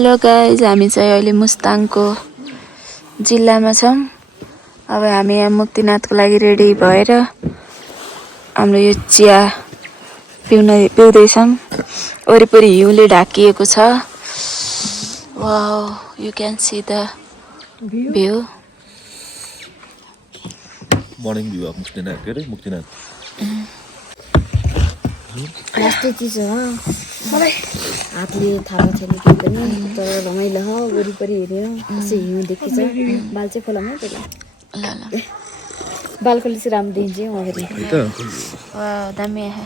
Hello guys, हामी चाहिँ अहिले मुस्ताङको जिल्लामा छौँ। अब हामी यहाँ मुक्तिनाथको लागि रेडी भएर हाम्रो यो चिया पिउँदैछौँ। वरिपरि हिउँले ढाकिएको छ। Wow, you can see the view. Morning view of Muktinath के अरे मुक्तिनाथ लास्टै चिज हो मलाई हातले थाहा छैन केही पनि तर रमाइलो हो वरिपरि हेरेर यसो हिउँ देखिन्छ बाल चाहिँ खोलामै पहिला ल ल बालकोले चाहिँ राम्रो देखिन्छ अगाडि वाउ, दामी आयो।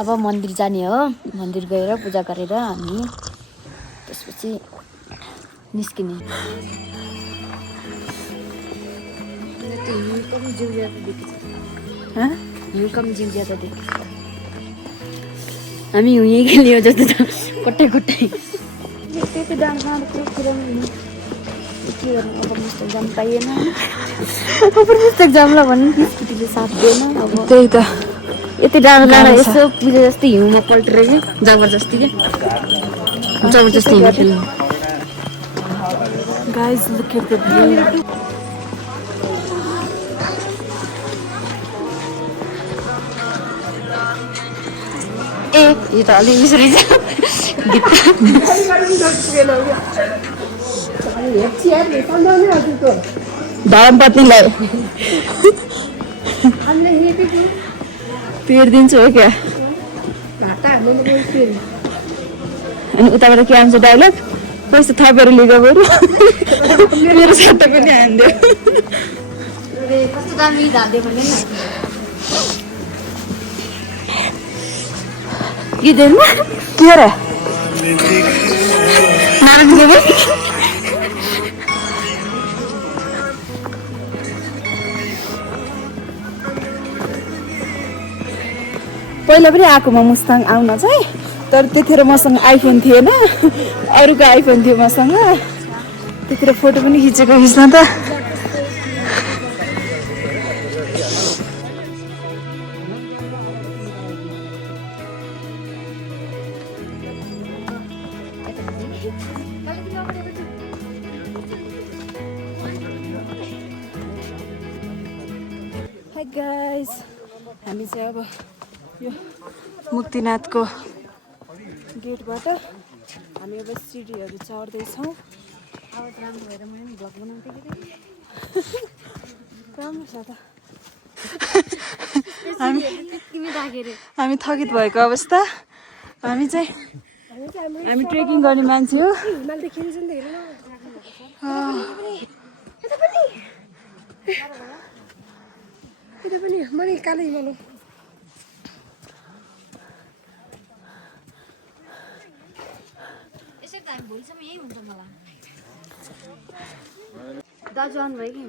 अब मन्दिर जाने हो। मन्दिर गएर पूजा गरेर हामी त्यसपछि निस्किने। हिउँ कम जिउ ज्यादा देखिन्छ। हामी हिउँ खेल्यो जस्तो त कट्टै कट्टै त्यति डाँडो डाँडोतिर के गर्नु अब मिस्टेक जानु पाइएन। मिस्टेक जाउँला भन्नु स्कुटीले साथ दिएन। अब त्यही त यति डाँडो डाँडो यसो पुजे जस्तै हिउँमा पल्टेर कि जबरजस्ती के जबरजस्ती हिउँ खेल्नु। Guys, look at the view. ए यो त अलिक बिस्रै छ धर्मपत्नीलाई पिर्दिन्छु हो क्या। अनि उताबाट के आउँछ डाइलग, पैसा थपेर लिएको बरु मेरो सट्टा पनि हानिदियो। कस्तो दामी धादियो भने गिर्दैन के र नारायण देवी पहिला पनि आएको म मुस्ताङ आउन चाहिँ, तर त्यतिखेर मसँग आइफोन थिएन, अरूको आइफोन थियो मसँग। त्यतिखेर फोटो पनि खिचेको खिच्न त। हाई गाइस, हामी चाहिँ अब यो मुक्तिनाथको गेटबाट हामी अब सिडीहरू चढ्दैछौँ। राम्रो भएर मैले पनि भ्लग बनाउँथेँ कि राम्रो छ त। हामी थकित भएको अवस्था। हामी ट्रेकिङ गर्ने मान्छे हो। यसरी त हामी भोलिसम्म यही हुन्छ मलाई। दाजु आउनुभयो कि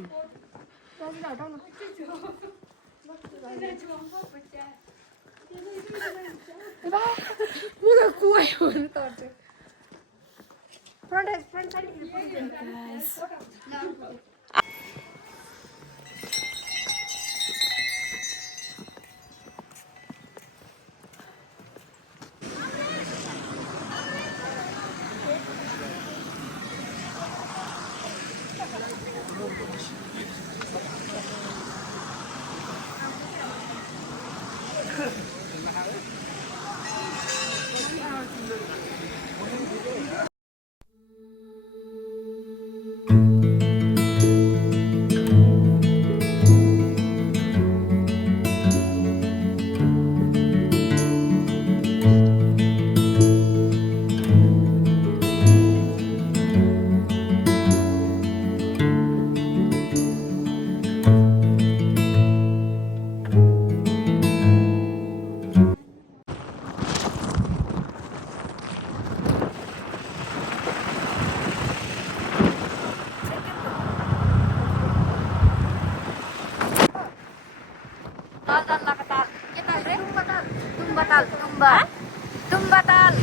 Tumbatal.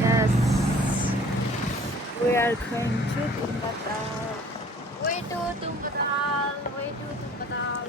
Yes, we are going to Tumbatal. Way to Tumbatal. Way to Tumbatal.